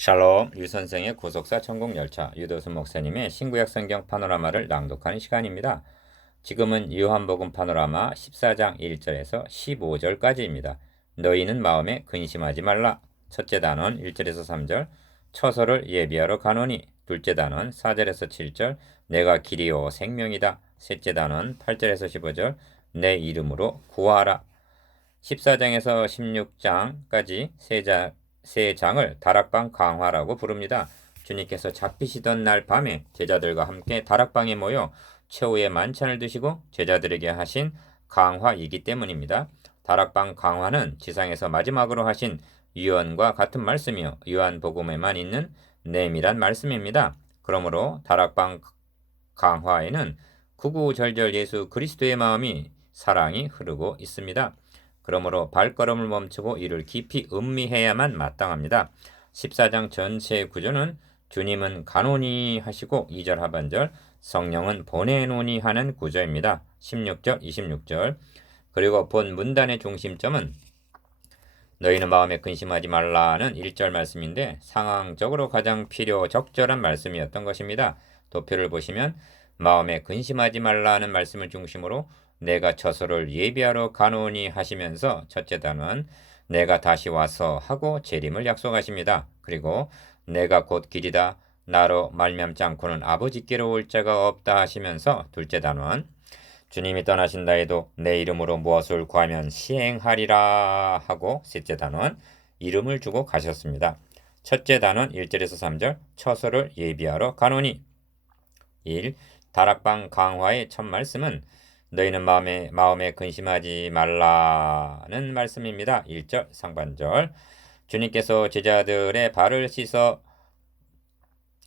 샬롬 유선생의 구속사 천국열차 유도순 목사님의 신구약 성경 파노라마를 낭독하는 시간입니다. 지금은 요한복음 파노라마 14장 1절에서 15절까지입니다. 너희는 마음에 근심하지 말라. 첫째 단원 1절에서 3절 처소를 예비하러 가노니. 둘째 단원 4절에서 7절 내가 길이요 생명이다. 셋째 단원 8절에서 15절 내 이름으로 구하라. 14장에서 16장까지 세 장을 다락방 강화라고 부릅니다. 주님께서 잡히시던 날 밤에 제자들과 함께 다락방에 모여 최후의 만찬을 드시고 제자들에게 하신 강화이기 때문입니다. 다락방 강화는 지상에서 마지막으로 하신 유언과 같은 말씀이요 요한복음에만 있는 내밀한 말씀입니다. 그러므로 다락방 강화에는 구구절절 예수 그리스도의 마음이 사랑이 흐르고 있습니다. 그러므로 발걸음을 멈추고 이를 깊이 음미해야만 마땅합니다. 14장 전체의 구조는 주님은 가노니 하시고 2절 하반절 성령은 보내노니 하는 구조입니다. 16절 26절 그리고 본 문단의 중심점은 너희는 마음에 근심하지 말라는 1절 말씀인데 상황적으로 가장 필요 적절한 말씀이었던 것입니다. 도표를 보시면 마음에 근심하지 말라는 말씀을 중심으로 내가 처소를 예비하러 가노니 하시면서 첫째 단원 내가 다시 와서 하고 재림을 약속하십니다. 그리고 내가 곧 길이다 나로 말미암지 않고는 아버지께로 올 자가 없다 하시면서 둘째 단원 주님이 떠나신다 해도 내 이름으로 무엇을 구하면 시행하리라 하고 셋째 단원 이름을 주고 가셨습니다. 첫째 단원 1절에서 3절 처소를 예비하러 가노니 1. 다락방 강화의 첫 말씀은 너희는 마음에 근심하지 말라는 말씀입니다. 1절 상반절 주님께서 제자들의 발을 씻어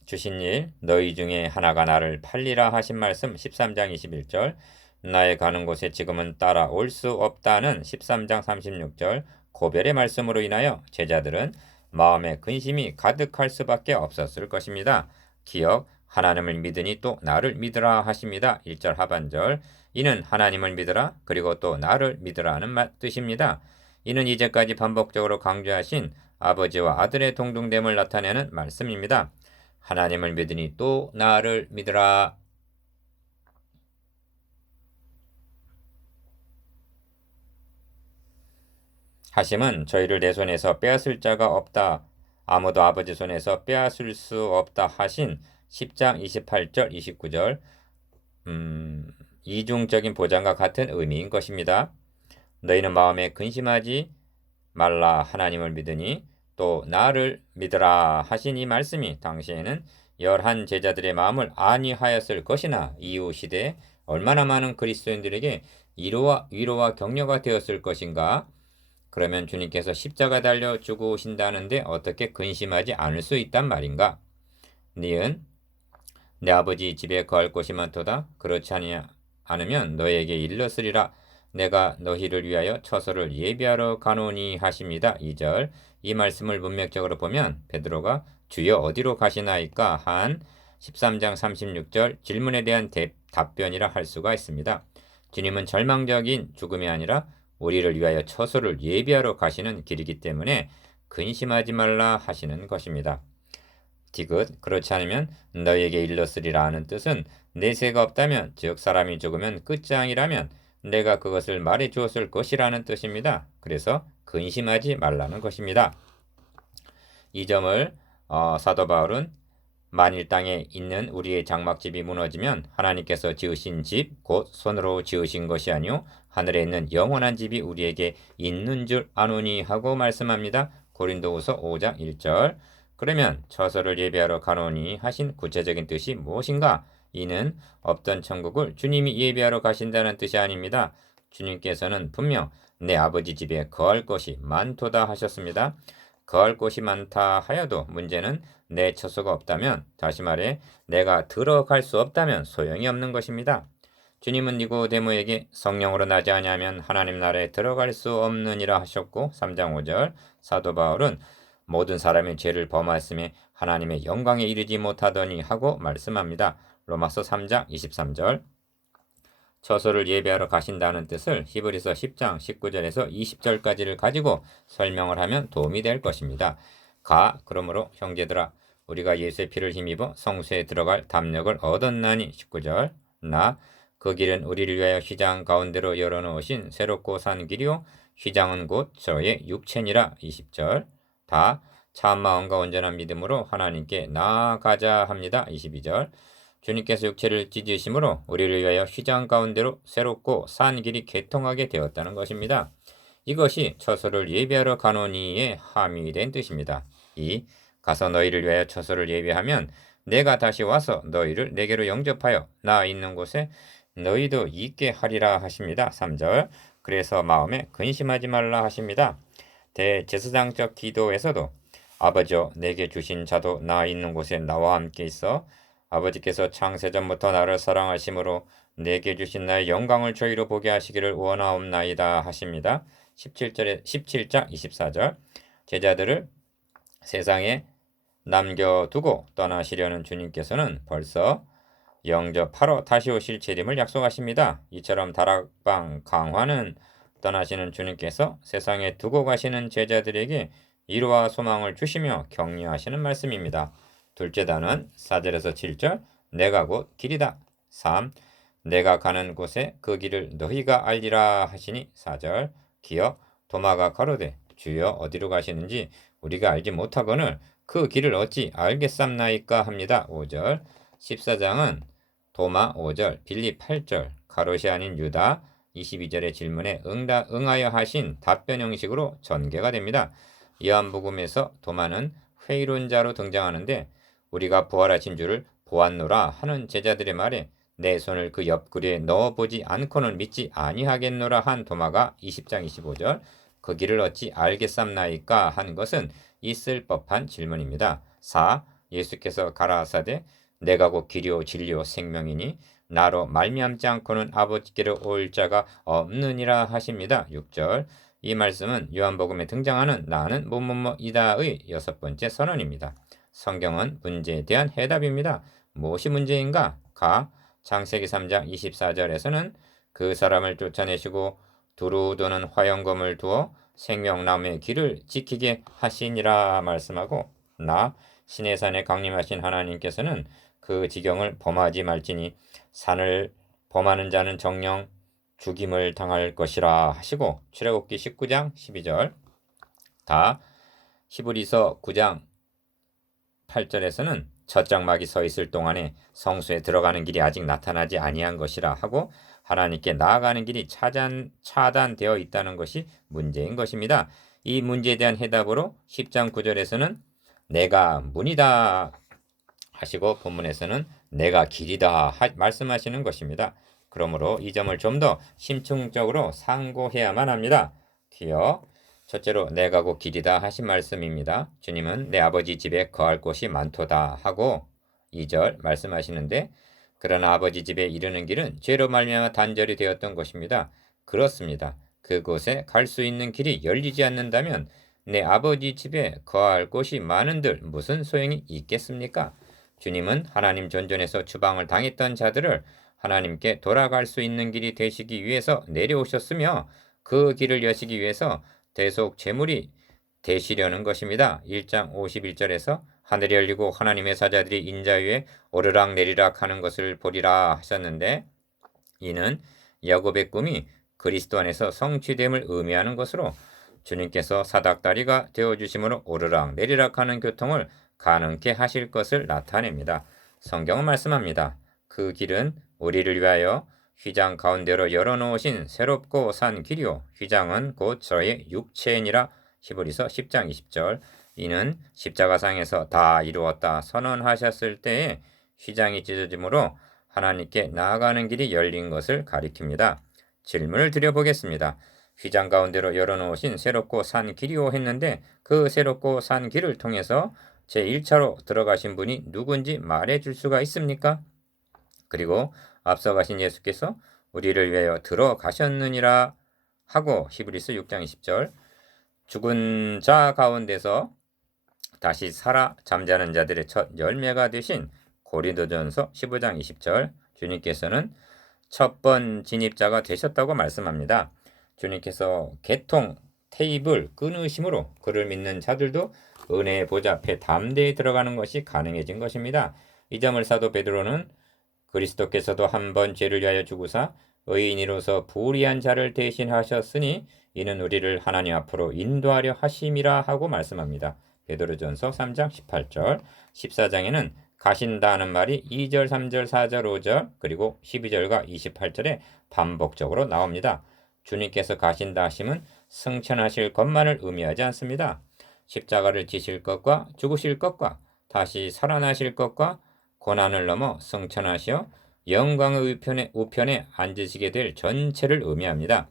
주신 일 너희 중에 하나가 나를 팔리라 하신 말씀 13장 21절 나의 가는 곳에 지금은 따라올 수 없다는 13장 36절 고별의 말씀으로 인하여 제자들은 마음에 근심이 가득할 수밖에 없었을 것입니다. 기억 하나님을 믿으니 또 나를 믿으라 하십니다. 1절 하반절 이는 하나님을 믿으라 그리고 또 나를 믿으라 하는 뜻입니다. 이는 이제까지 반복적으로 강조하신 아버지와 아들의 동등됨을 나타내는 말씀입니다. 하나님을 믿으니 또 나를 믿으라. 하심은 저희를 내 손에서 빼앗을 자가 없다. 아무도 아버지 손에서 빼앗을 수 없다 하신 10장 28절 29절 이중적인 보장과 같은 의미인 것입니다. 너희는 마음에 근심하지 말라 하나님을 믿으니 또 나를 믿으라 하신 이 말씀이 당시에는 11 제자들의 마음을 안위하였을 것이나 이후 시대에 얼마나 많은 그리스도인들에게 위로와 격려가 되었을 것인가. 그러면 주님께서 십자가 달려 죽으신다는데 어떻게 근심하지 않을 수 있단 말인가. 니은 내 아버지 집에 거할 곳이 많도다. 그렇지 않으면 너에게 일렀으리라. 내가 너희를 위하여 처소를 예비하러 가노니 하십니다. 2절 이 말씀을 문맥적으로 보면 베드로가 주여 어디로 가시나이까 한 13장 36절 질문에 대한 답변이라 할 수가 있습니다. 주님은 절망적인 죽음이 아니라 우리를 위하여 처소를 예비하러 가시는 길이기 때문에 근심하지 말라 하시는 것입니다. 디귿 그렇지 않으면 너희에게 일렀으리라 하는 뜻은 내세가 없다면 즉 사람이 죽으면 끝장이라면 내가 그것을 말해 주었을 것이라는 뜻입니다. 그래서 근심하지 말라는 것입니다. 이 점을 사도 바울은 만일 땅에 있는 우리의 장막집이 무너지면 하나님께서 지으신 집 곧 손으로 지으신 것이 아니요 하늘에 있는 영원한 집이 우리에게 있는 줄 아노니 하고 말씀합니다. 고린도후서 5장 1절 그러면 처소를 예비하러 가노니 하신 구체적인 뜻이 무엇인가? 이는 없던 천국을 주님이 예비하러 가신다는 뜻이 아닙니다. 주님께서는 분명 내 아버지 집에 거할 것이 많도다 하셨습니다. 거할 곳이 많다 하여도 문제는 내 처소가 없다면 다시 말해 내가 들어갈 수 없다면 소용이 없는 것입니다. 주님은 니고데모에게 성령으로 나지 아니하면 하나님 나라에 들어갈 수 없느니라 하셨고 3장 5절 사도 바울은 모든 사람이 죄를 범하였음에 하나님의 영광에 이르지 못하더니 하고 말씀합니다. 로마서 3장 23절 처소를 예배하러 가신다는 뜻을 히브리서 10장 19절에서 20절까지를 가지고 설명을 하면 도움이 될 것입니다. 그러므로 형제들아 우리가 예수의 피를 힘입어 성소에 들어갈 담력을 얻었나니. 19절. 그 길은 우리를 위하여 휘장 가운데로 열어놓으신 새롭고 산 길이요 휘장은 곧 저의 육체니라. 20절. 참 마음과 온전한 믿음으로 하나님께 나아가자 합니다. 22절. 주님께서 육체를 찢으심으로 우리를 위하여 휘장 가운데로 새롭고 산 길이 개통하게 되었다는 것입니다. 이것이 처소를 예비하러 가노니의 함의된 뜻입니다. 가서 너희를 위하여 처소를 예비하면 내가 다시 와서 너희를 내게로 영접하여 나 있는 곳에 너희도 있게 하리라 하십니다. 3절. 그래서 마음에 근심하지 말라 하십니다. 대제사장적 기도에서도 아버지여 내게 주신 자도 나 있는 곳에 나와 함께 있어 아버지께서 창세전부터 나를 사랑하심으로 내게 주신 나의 영광을 저희로 보게 하시기를 원하옵나이다 하십니다. 17장 24절. 제자들을 세상에 남겨두고 떠나시려는 주님께서는 벌써 영접하러 다시 오실 재림을 약속하십니다. 이처럼 다락방 강화는 떠나시는 주님께서 세상에 두고 가시는 제자들에게 위로와 소망을 주시며 격려하시는 말씀입니다. 둘째 단은 4절에서 7절. 내가 곧 길이다. 3. 내가 가는 곳에 그 길을 너희가 알리라 하시니. 4절. 기어 도마가 가로되 주여 어디로 가시는지 우리가 알지 못하거늘 그 길을 어찌 알겠삼나이까 합니다. 5절. 14장은 도마 5절, 빌립 8절, 가롯이 아닌 유다 22절의 질문에 응하여 하신 답변 형식으로 전개가 됩니다. 요한복음에서 도마는 회의론자로 등장하는데 우리가 부활하신 줄을 보았노라 하는 제자들의 말에 내 손을 그 옆구리에 넣어보지 않고는 믿지 아니하겠노라 한 도마가 20장 25절 그 길을 어찌 알겠삼나이까 한 것은 있을 법한 질문입니다. 4. 예수께서 가라사대 내가 곧 길이요 진리요 생명이니 나로 말미암지 않고는 아버지께로 올 자가 없느니라 하십니다. 6절. 이 말씀은 요한복음에 등장하는 나는 뭐뭐뭐이다의 6번째 선언입니다. 성경은 문제에 대한 해답입니다. 무엇이 문제인가? 창세기 3장 24절에서는 그 사람을 쫓아내시고 두루 도는 화영검을 두어 생명나무의 길을 지키게 하시니라 말씀하고 신의 산에 강림하신 하나님께서는 그 지경을 범하지 말지니 산을 범하는 자는 정령 죽임을 당할 것이라 하시고 출애굽기 19장 12절 히브리서 9장 8절에서는 첫 장막이 서 있을 동안에 성소에 들어가는 길이 아직 나타나지 아니한 것이라 하고 하나님께 나아가는 길이 차단되어 있다는 것이 문제인 것입니다. 이 문제에 대한 해답으로 10장 9절에서는 내가 문이다 하시고 본문에서는 내가 길이다 말씀하시는 것입니다. 그러므로 이 점을 좀 더 심층적으로 상고해야만 합니다. 첫째로 내가 곧 길이다 하신 말씀입니다. 주님은 내 아버지 집에 거할 곳이 많도다 하고 2절 말씀하시는데 그러나 아버지 집에 이르는 길은 죄로 말미암아 단절이 되었던 것입니다. 그렇습니다. 그곳에 갈 수 있는 길이 열리지 않는다면 내 아버지 집에 거할 곳이 많은들 무슨 소용이 있겠습니까? 주님은 하나님 존전에서 추방을 당했던 자들을 하나님께 돌아갈 수 있는 길이 되시기 위해서 내려오셨으며 그 길을 여시기 위해서 대속 제물이 되시려는 것입니다. 1장 51절에서 하늘이 열리고 하나님의 사자들이 인자 위에 오르락 내리락 하는 것을 보리라 하셨는데 이는 야곱의 꿈이 그리스도 안에서 성취됨을 의미하는 것으로 주님께서 사닥다리가 되어주심으로 오르락 내리락 하는 교통을 가능케 하실 것을 나타냅니다. 성경은 말씀합니다. 그 길은 우리를 위하여 휘장 가운데로 열어놓으신 새롭고 산 길이요 휘장은 곧 저의 육체니라. 히브리서 10장 20절. 이는 십자가상에서 다 이루었다 선언하셨을 때에 휘장이 찢어짐으로 하나님께 나아가는 길이 열린 것을 가리킵니다. 질문을 드려보겠습니다. 휘장 가운데로 열어놓으신 새롭고 산 길이요 했는데 그 새롭고 산 길을 통해서 제1차로 들어가신 분이 누군지 말해줄 수가 있습니까? 그리고 앞서 가신 예수께서 우리를 위하여 들어가셨느니라 하고 히브리서 6장 20절 죽은 자 가운데서 다시 살아 잠자는 자들의 첫 열매가 되신 고린도전서 15장 20절 주님께서는 첫 번 진입자가 되셨다고 말씀합니다. 주님께서 개통 테이블 끊으심으로 그를 믿는 자들도 은혜의 보좌 앞에 담대히 들어가는 것이 가능해진 것입니다. 이 점을 사도 베드로는 그리스도께서도 한 번 죄를 위하여 죽으사 의인으로서 불의한 자를 대신하셨으니 이는 우리를 하나님 앞으로 인도하려 하심이라 하고 말씀합니다. 베드로전서 3장 18절, 14장에는 가신다는 말이 2절, 3절, 4절, 5절, 그리고 12절과 28절에 반복적으로 나옵니다. 주님께서 가신다 하심은 승천하실 것만을 의미하지 않습니다. 십자가를 지실 것과 죽으실 것과 다시 살아나실 것과 고난을 넘어 승천하시어 영광의 우편에 앉으시게 될 전체를 의미합니다.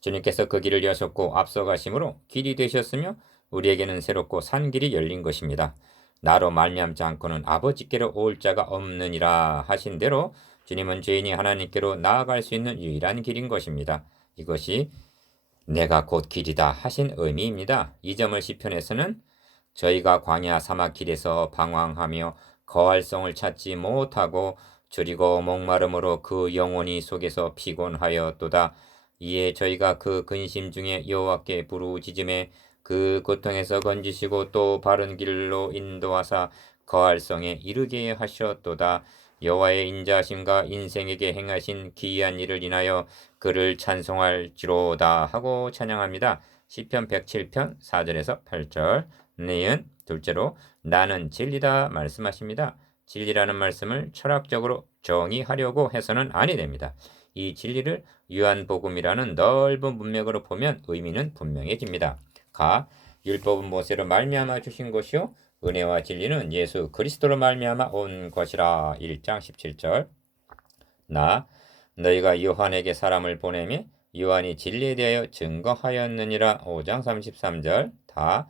주님께서 그 길을 여셨고 앞서가심으로 길이 되셨으며 우리에게는 새롭고 산 길이 열린 것입니다. 나로 말미암지 않고는 아버지께로 올 자가 없느니라 하신 대로 주님은 죄인이 하나님께로 나아갈 수 있는 유일한 길인 것입니다. 이것이 내가 곧 길이다 하신 의미입니다. 이 점을 시편에서는 저희가 광야 사막 길에서 방황하며 거할성을 찾지 못하고 줄이고 목마름으로 그 영혼이 속에서 피곤하였도다. 이에 저희가 그 근심 중에 여호와께 부르짖음에 그 고통에서 건지시고 또 바른 길로 인도하사 거할성에 이르게 하셨도다. 여호와의 인자하심과 인생에게 행하신 기이한 일을 인하여 그를 찬송할지로다 하고 찬양합니다. 시편 107편 4절에서 8절. 니은 둘째로 나는 진리다 말씀하십니다. 진리라는 말씀을 철학적으로 정의하려고 해서는 아니 됩니다. 이 진리를 요한복음이라는 넓은 문맥으로 보면 의미는 분명해집니다. 가 율법은 모세로 말미암아 주신 것이요 은혜와 진리는 예수 그리스도로 말미암아 온 것이라. 1장 17절. 나 너희가 요한에게 사람을 보내며 요한이 진리에 대하여 증거하였느니라. 5장 33절. 다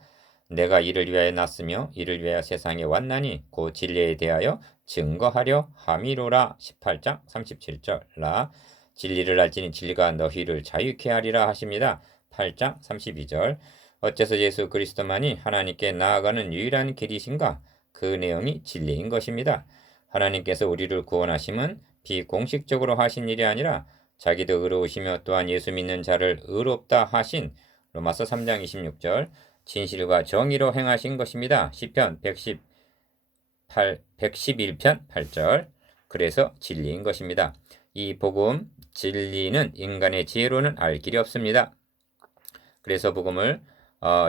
내가 이를 위하여 났으며 이를 위하여 세상에 왔나니 곧 진리에 대하여 증거하려 함이로라. 18장 37절. 라 진리를 알지니 진리가 너희를 자유케 하리라 하십니다. 8장 32절. 어째서 예수 그리스도만이 하나님께 나아가는 유일한 길이신가? 그 내용이 진리인 것입니다. 하나님께서 우리를 구원하심은 비공식적으로 하신 일이 아니라 자기도 의로우시며 또한 예수 믿는 자를 의롭다 하신 로마서 3장 26절 진실과 정의로 행하신 것입니다. 시편 111편 8절. 그래서 진리인 것입니다. 이 복음 진리는 인간의 지혜로는 알 길이 없습니다. 그래서 복음을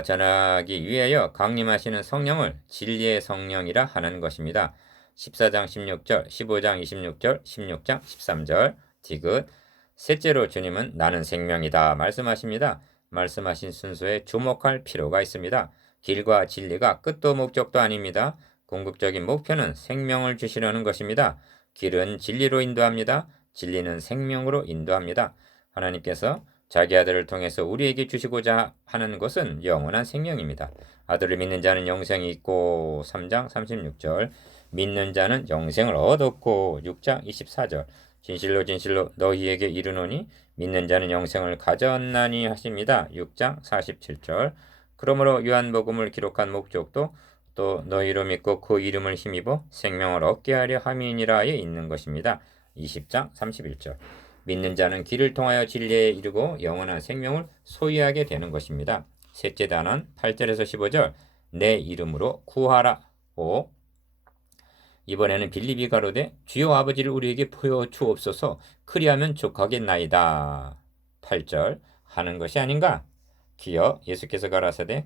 전하기 위하여 강림하시는 성령을 진리의 성령이라 하는 것입니다. 14장 16절, 15장 26절, 16장 13절. 디귿. 셋째로 주님은 나는 생명이다 말씀하십니다. 말씀하신 순서에 주목할 필요가 있습니다. 길과 진리가 끝도 목적도 아닙니다. 궁극적인 목표는 생명을 주시려는 것입니다. 길은 진리로 인도합니다. 진리는 생명으로 인도합니다. 하나님께서 자기 아들을 통해서 우리에게 주시고자 하는 것은 영원한 생명입니다. 아들을 믿는 자는 영생이 있고 3장 36절. 믿는 자는 영생을 얻었고 6장 24절. 진실로 진실로 너희에게 이르노니 믿는 자는 영생을 가졌나니 하십니다. 6장 47절. 그러므로 요한복음을 기록한 목적도 또 너희로 믿고 그 이름을 힘입어 생명을 얻게 하려 함이니라에 있는 것입니다. 20장 31절. 믿는 자는 길을 통하여 진리에 이르고 영원한 생명을 소유하게 되는 것입니다. 셋째 단원 8절에서 15절. 내 이름으로 구하라. 5. 이번에는 빌립이 가로되 주여 아버지를 우리에게 보여주옵소서 그리하면 족하겠나이다. 8절 하는 것이 아닌가? 기어 예수께서 가라사대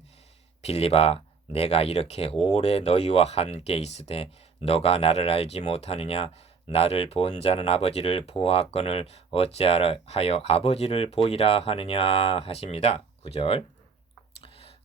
빌립아 내가 이렇게 오래 너희와 함께 있으되 너가 나를 알지 못하느냐? 나를 본 자는 아버지를 보았거늘 어찌하여 아버지를 보이라 하느냐 하십니다. 9절.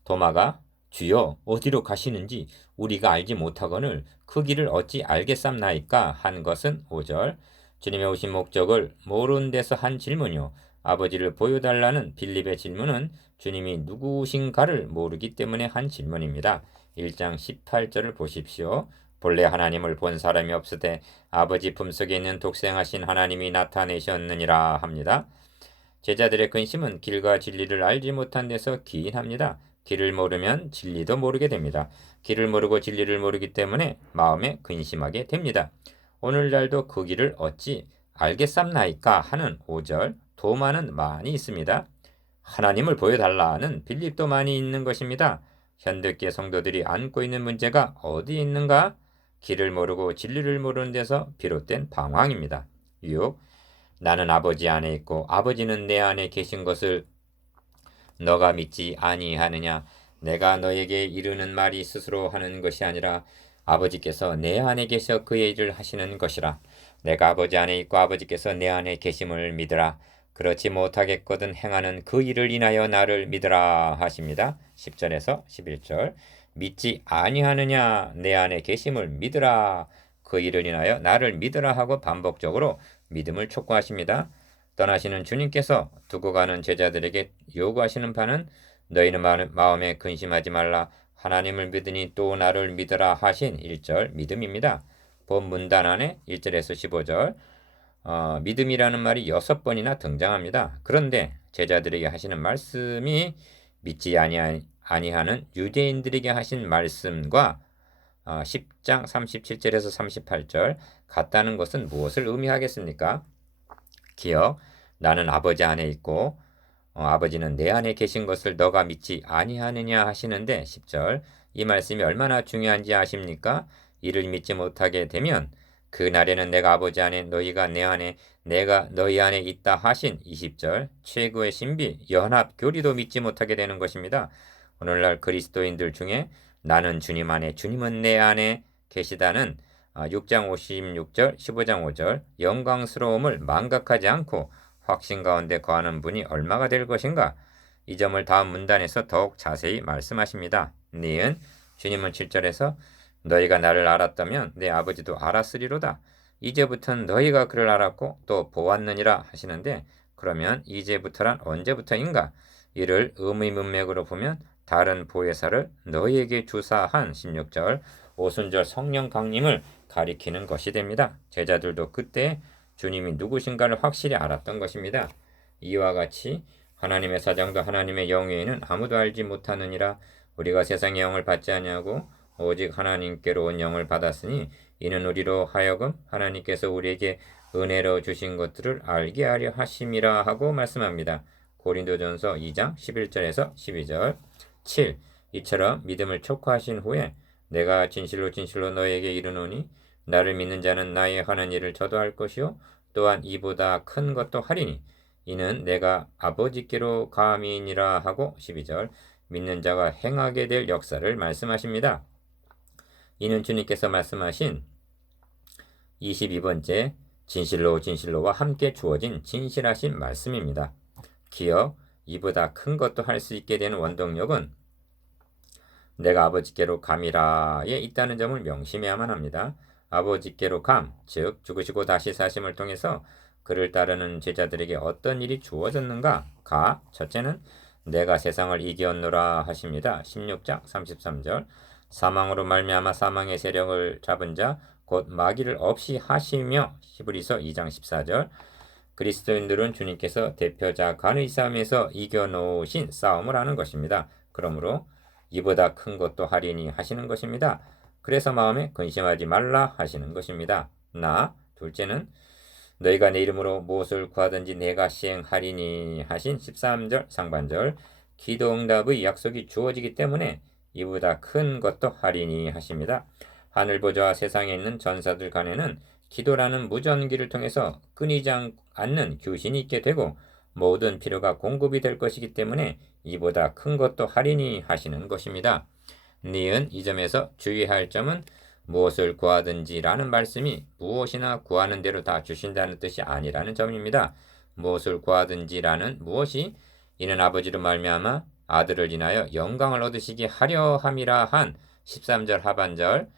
도마가 주여 어디로 가시는지 우리가 알지 못하거늘 그 길을 어찌 알겠삼나이까 한 것은 5절. 주님의 오신 목적을 모르는 데서 한 질문이요 아버지를 보여달라는 빌립의 질문은 주님이 누구신가를 모르기 때문에 한 질문입니다. 1장 18절을 보십시오. 본래 하나님을 본 사람이 없으되 아버지 품속에 있는 독생하신 하나님이 나타내셨느니라 합니다. 제자들의 근심은 길과 진리를 알지 못한 데서 기인합니다. 길을 모르면 진리도 모르게 됩니다. 길을 모르고 진리를 모르기 때문에 마음에 근심하게 됩니다. 오늘날도 그 길을 어찌 알겠삼나이까 하는 5절 도마는 많이 있습니다. 하나님을 보여달라는 빌립도 많이 있는 것입니다. 현대계 성도들이 안고 있는 문제가 어디에 있는가? 길을 모르고 진리를 모르는 데서 비롯된 방황입니다. 6. 나는 아버지 안에 있고 아버지는 내 안에 계신 것을 너가 믿지 아니하느냐? 내가 너에게 이르는 말이 스스로 하는 것이 아니라 아버지께서 내 안에 계셔 그의 일을 하시는 것이라. 내가 아버지 안에 있고 아버지께서 내 안에 계심을 믿으라. 그렇지 못하겠거든 행하는 그 일을 인하여 나를 믿으라 하십니다. 10절에서 11절. 믿지 아니하느냐? 내 안에 계심을 믿으라. 그 일을 인하여 나를 믿으라 하고 반복적으로 믿음을 촉구하십니다. 떠나시는 주님께서 두고 가는 제자들에게 요구하시는 바는 너희는 마음에 근심하지 말라. 하나님을 믿으니 또 나를 믿으라 하신 1절 믿음입니다. 본 문단 안에 1절에서 15절 믿음이라는 말이 6번이나 등장합니다. 그런데 제자들에게 하시는 말씀이 믿지 아니하는 유대인들에게 하신 말씀과 10장 37절에서 38절 같다는 것은 무엇을 의미하겠습니까? 기억, 나는 아버지 안에 있고 아버지는 내 안에 계신 것을 너가 믿지 아니하느냐 하시는데 10절 이 말씀이 얼마나 중요한지 아십니까? 이를 믿지 못하게 되면 그 날에는 내가 아버지 안에 너희가 내 안에 내가 너희 안에 있다 하신 20절 최고의 신비 연합 교리도 믿지 못하게 되는 것입니다. 오늘날 그리스도인들 중에 나는 주님 안에 주님은 내 안에 계시다는 6장 56절 15장 5절 영광스러움을 망각하지 않고 확신 가운데 거하는 분이 얼마가 될 것인가? 이 점을 다음 문단에서 더욱 자세히 말씀하십니다. 니은 주님은 7절에서 너희가 나를 알았다면 내 아버지도 알았으리로다. 이제부터는 너희가 그를 알았고 또 보았느니라 하시는데 그러면 이제부터란 언제부터인가? 이를 의미문맥으로 보면 다른 보혜사를 너희에게 주사한 16절 오순절 성령 강림을 가리키는 것이 됩니다. 제자들도 그때 주님이 누구신가를 확실히 알았던 것입니다. 이와 같이 하나님의 사정도 하나님의 영예에는 아무도 알지 못하느니라. 우리가 세상의 영을 받지 아니하고 오직 하나님께로 온 영을 받았으니 이는 우리로 하여금 하나님께서 우리에게 은혜로 주신 것들을 알게 하려 하심이라 하고 말씀합니다. 고린도전서 2장 11절에서 12절 7. 이처럼 믿음을 촉구하신 후에 내가 진실로 진실로 너에게 이르노니 나를 믿는 자는 나의 하는 일을 저도 할 것이요 또한 이보다 큰 것도 하리니 이는 내가 아버지께로 감이니라 하고 12절 믿는 자가 행하게 될 역사를 말씀하십니다. 이는 주님께서 말씀하신 22번째 진실로 진실로와 함께 주어진 진실하신 말씀입니다. 기억, 이보다 큰 것도 할 수 있게 되는 원동력은 내가 아버지께로 감이라에 있다는 점을 명심해야만 합니다. 아버지께로 감, 즉 죽으시고 다시 사심을 통해서 그를 따르는 제자들에게 어떤 일이 주어졌는가? 가, 첫째는 내가 세상을 이겼노라 하십니다. 16장 33절 사망으로 말미암아 사망의 세력을 잡은 자 곧 마귀를 없이 하시며 히브리서 2장 14절 그리스도인들은 주님께서 대표자 간의 싸움에서 이겨놓으신 싸움을 하는 것입니다. 그러므로 이보다 큰 것도 하리니 하시는 것입니다. 그래서 마음에 근심하지 말라 하시는 것입니다. 둘째는 너희가 내 이름으로 무엇을 구하든지 내가 시행하리니 하신 13절 상반절 기도 응답의 약속이 주어지기 때문에 이보다 큰 것도 하리니 하십니다. 하늘 보좌와 세상에 있는 전사들 간에는 기도라는 무전기를 통해서 끊이지 않는 교신이 있게 되고 모든 필요가 공급이 될 것이기 때문에 이보다 큰 것도 하리니 하시는 것입니다. 니은 이 점에서 주의할 점은 무엇을 구하든지 라는 말씀이 무엇이나 구하는 대로 다 주신다는 뜻이 아니라는 점입니다. 무엇을 구하든지 라는 무엇이 이는 아버지로 말미암아 아들을 인하여 영광을 얻으시게 하려 함이라 한 13절 하반절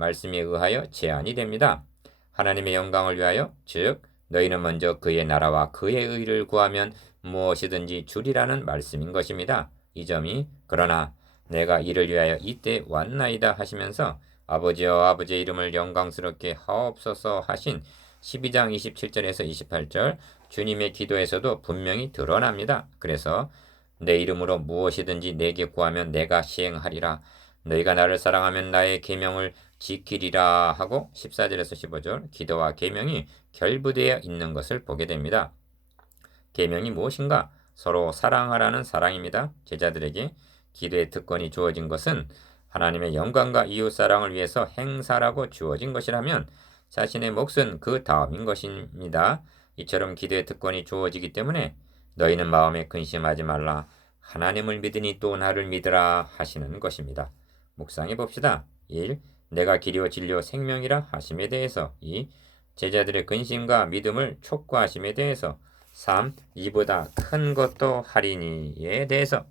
말씀에 의하여 제한이 됩니다. 하나님의 영광을 위하여 즉 너희는 먼저 그의 나라와 그의 의를 구하면 무엇이든지 주리라는 말씀인 것입니다. 이 점이 그러나 내가 이를 위하여 이때 왔나이다 하시면서 아버지여 아버지의 이름을 영광스럽게 하옵소서 하신 12장 27절에서 28절 주님의 기도에서도 분명히 드러납니다. 그래서 내 이름으로 무엇이든지 내게 구하면 내가 시행하리라. 너희가 나를 사랑하면 나의 계명을 지키리라 하고 14절에서 15절 기도와 계명이 결부되어 있는 것을 보게 됩니다. 계명이 무엇인가? 서로 사랑하라는 사랑입니다. 제자들에게 기도의 특권이 주어진 것은 하나님의 영광과 이웃사랑을 위해서 행사라고 주어진 것이라면 자신의 몫은 그 다음인 것입니다. 이처럼 기도의 특권이 주어지기 때문에 너희는 마음에 근심하지 말라. 하나님을 믿으니 또 나를 믿으라 하시는 것입니다. 묵상해 봅시다. 1. 내가 길이요 진리요 생명이라 하심에 대해서. 2. 제자들의 근심과 믿음을 촉구하심에 대해서. 3. 이보다 큰 것도 하리니에 대해서.